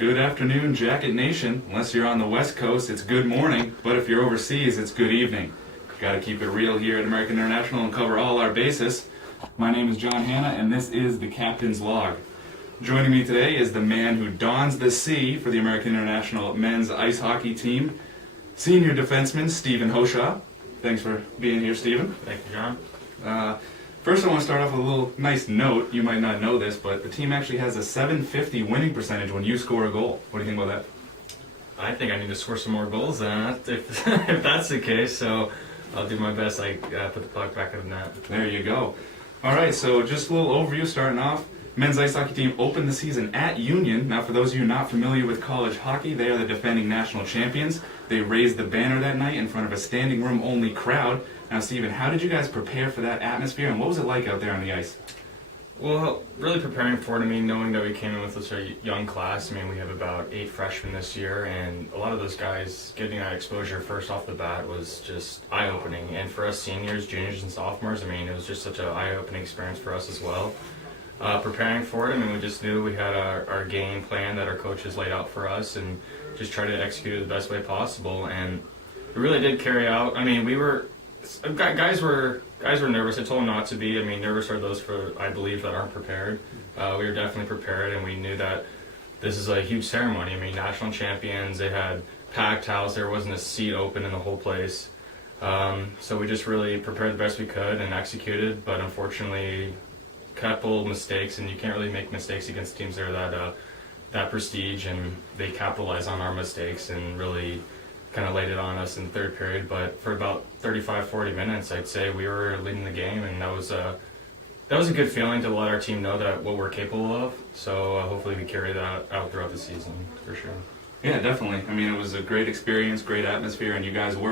Good afternoon, Jacket Nation. Unless you're on the West Coast, it's good morning. But if you're overseas, it's good evening. Got to keep it real here at American International and cover all our bases. My name is John Hanna, and this is the Captain's Log. Joining me today is the man who dons the C for the American International men's ice hockey team, Senior Defenseman Steven Hoshaw. Thanks for being here, Steven. Thank you, John. First, I want to start off with a little nice note. You might not know this, but the team actually has a .750 winning percentage when you score a goal. What do you think about that? I think I need to score some more goals then, if that's the case. So I'll do my best. I put the puck back in the net. There you go. All right, so just a little overview starting off. Men's ice hockey team opened the season at Union. Now, for those of you not familiar with college hockey, they are the defending national champions. They raised the banner that night in front of a standing room only crowd. Now, Steven, how did you guys prepare for that atmosphere, and what was it like out there on the ice? Well, really preparing for it, knowing that we came in with such a young class. We have about 8 freshmen this year, and a lot of those guys getting that exposure first off the bat was just eye-opening. And for us seniors, juniors, and sophomores, it was just such an eye-opening experience for us as well. Preparing for it, we just knew we had our game plan that our coaches laid out for us and just tried to execute it the best way possible. And it really did carry out. Guys were nervous. I told them not to be. Nervous are those I believe that aren't prepared. We were definitely prepared, and we knew that this is a huge ceremony. National champions. They had packed house. There wasn't a seat open in the whole place. So we just really prepared the best we could and executed. But unfortunately, couple mistakes, and you can't really make mistakes against teams that are that prestige, and they capitalized on our mistakes and really kind of laid it on us in the third period. But for about 35-40 minutes, I'd say we were leading the game, and that was a good feeling to let our team know that what we're capable of. So hopefully we carry that out throughout the season for sure. Yeah, definitely. It was a great experience, great atmosphere, and you had the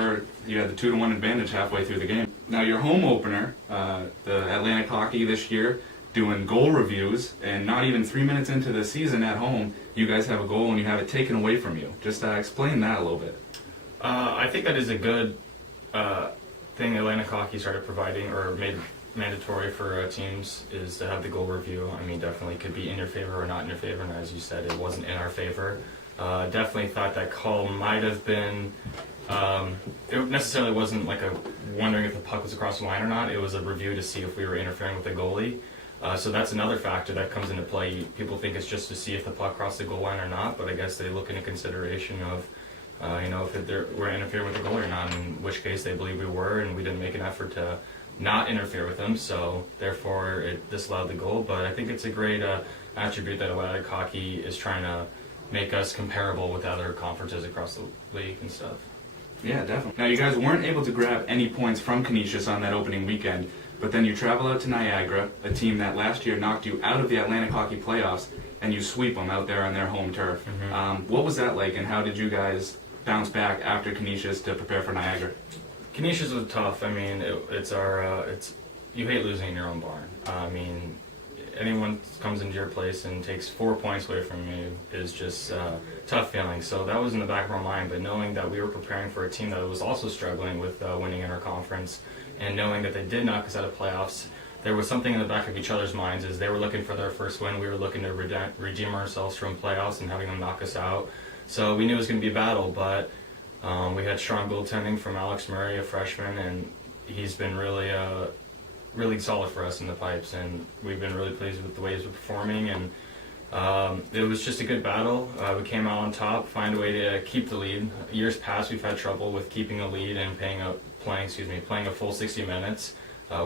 2-1 advantage halfway through the game. Now, your home opener, the Atlantic Hockey this year, doing goal reviews, and not even 3 minutes into the season at home, you guys have a goal and you have it taken away from you. Just explain that a little bit. I think that is a good thing Atlantic Hockey started providing or made mandatory for teams is to have the goal review. Definitely could be in your favor or not in your favor, and as you said, it wasn't in our favor. Definitely thought that call might have been, it necessarily wasn't like a wondering if the puck was across the line or not. It was a review to see if we were interfering with the goalie. So that's another factor that comes into play. People think it's just to see if the puck crossed the goal line or not, but I guess they look into consideration of, if we're interfering with the goalie or not, in which case they believe we were, and we didn't make an effort to not interfere with them, so therefore it disallowed the goal. But I think it's a great attribute that Atlantic Hockey is trying to make us comparable with other conferences across the league and stuff. Yeah, definitely. Now, you guys weren't able to grab any points from Canisius on that opening weekend, but then you travel out to Niagara, a team that last year knocked you out of the Atlantic Hockey playoffs, and you sweep them out there on their home turf. Mm-hmm. What was that like, and how did you guys bounce back after Canisius to prepare for Niagara? Canisius was tough. It's you hate losing in your own barn. Anyone comes into your place and takes 4 points away from you is just tough feeling. So that was in the back of our mind, but knowing that we were preparing for a team that was also struggling with winning in our conference, and knowing that they did knock us out of playoffs, there was something in the back of each other's minds as they were looking for their first win. We were looking to redeem ourselves from playoffs and having them knock us out. So we knew it was going to be a battle, but we had strong goaltending from Alex Murray, a freshman, and he's been really solid for us in the pipes, and we've been really pleased with the way he's been performing. And it was just a good battle. We came out on top, find a way to keep the lead. Years past, we've had trouble with keeping a lead and playing a full 60 minutes.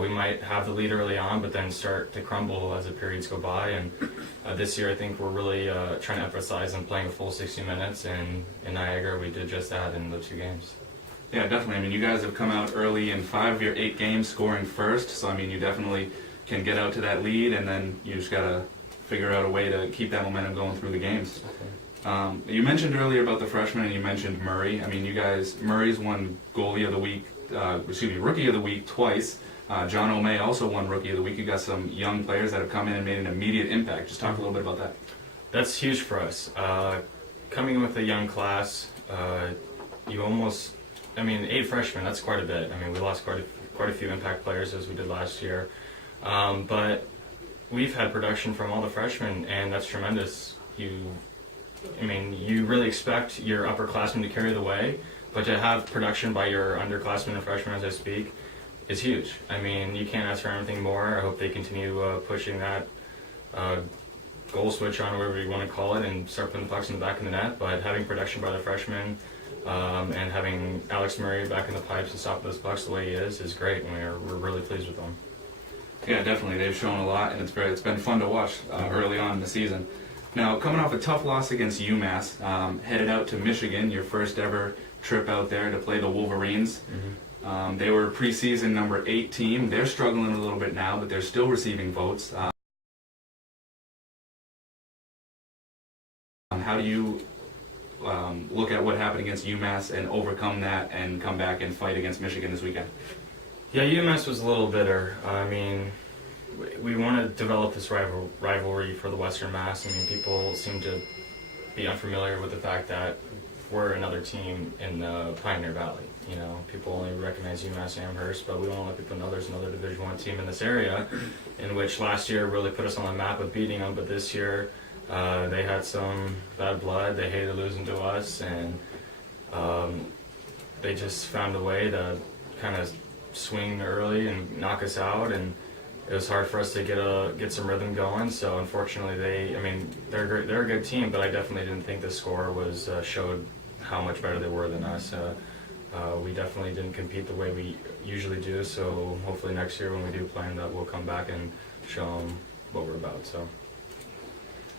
We might have the lead early on, but then start to crumble as the periods go by. And this year, I think we're really trying to emphasize on playing a full 60 minutes. And in Niagara, we did just that in the 2 games. Yeah, definitely. You guys have come out early in 5 of your 8 games, scoring first. So, you definitely can get out to that lead, and then you just got to figure out a way to keep that momentum going through the games. Okay. You mentioned earlier about the freshmen, and you mentioned Murray. You guys, Murray's won Rookie of the Week twice. John O'May also won Rookie of the Week. You got some young players that have come in and made an immediate impact. Just talk a little bit about that. That's huge for us. Coming in with a young class, you almost, 8 freshmen, that's quite a bit. We lost quite a few impact players as we did last year. But we've had production from all the freshmen, and that's tremendous. I mean, you really expect your upperclassmen to carry the way, but to have production by your underclassmen and freshmen as I speak is huge. I mean, you can't ask for anything more. I hope they continue pushing that goal switch on, whatever you want to call it, and start putting the pucks in the back of the net. But having production by the freshmen and having Alex Murray back in the pipes and stop those pucks the way he is great, and we're really pleased with them. Yeah, definitely. They've shown a lot, and it's been fun to watch early on in the season. Now, coming off a tough loss against UMass, headed out to Michigan, your first ever trip out there to play the Wolverines. Mm-hmm. They were preseason number 8 team. They're struggling a little bit now, but they're still receiving votes. How do you look at what happened against UMass and overcome that and come back and fight against Michigan this weekend? Yeah, UMass was a little bitter. I mean, we want to develop this rivalry for the Western Mass. I mean, people seem to be unfamiliar with the fact that we're another team in the Pioneer Valley. You know, people only recognize UMass Amherst, but we want to let people know there's another Division I team in this area, in which last year really put us on the map with beating them, but this year they had some bad blood. They hated losing to us, and they just found a way to kind of swing early and knock us out, and it was hard for us to get some rhythm going. So unfortunately, they're a good team, but I definitely didn't think the score was showed how much better they were than us. We definitely didn't compete the way we usually do. So hopefully next year when we do play that, we'll come back and show them what we're about. So.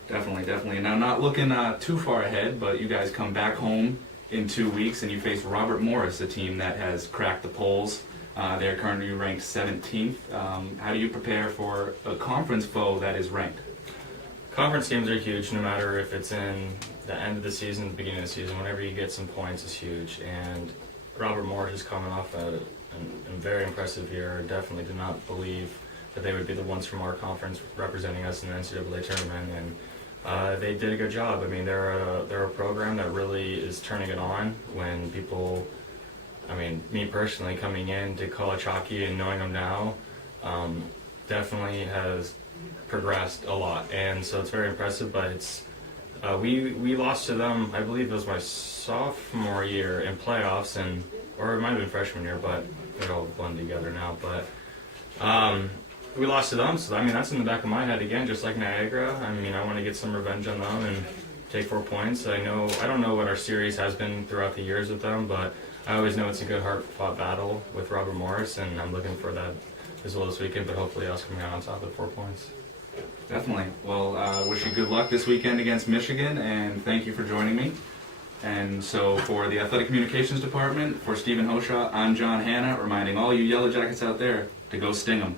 Definitely. Now, not looking too far ahead, but you guys come back home in 2 weeks and you face Robert Morris, a team that has cracked the polls. They're currently ranked 17th. How do you prepare for a conference foe that is ranked? Conference games are huge, no matter if it's in the end of the season, the beginning of the season. Whenever you get some points, is huge. And Robert Morris is coming off a very impressive year. Definitely did not believe that they would be the ones from our conference representing us in the NCAA tournament, and they did a good job. I mean, they're a program that really is turning it on when people. I mean, me personally, coming in to college hockey and knowing them now, definitely has progressed a lot, and so it's very impressive. But it's we lost to them. I believe it was my sophomore year in playoffs, or it might have been freshman year, but they're all blend together now. But we lost to them, so I mean that's in the back of my head again, just like Niagara. I mean, I want to get some revenge on them and take 4 points. I don't know what our series has been throughout the years with them, but I always know it's a good hard-fought battle with Robert Morris, and I'm looking for that as well this weekend, but hopefully us coming out on top with 4 points. Definitely. Well, wish you good luck this weekend against Michigan, and thank you for joining me. And so for the Athletic Communications Department, for Steven Hoshaw, I'm John Hanna, reminding all you Yellow Jackets out there to go sting 'em.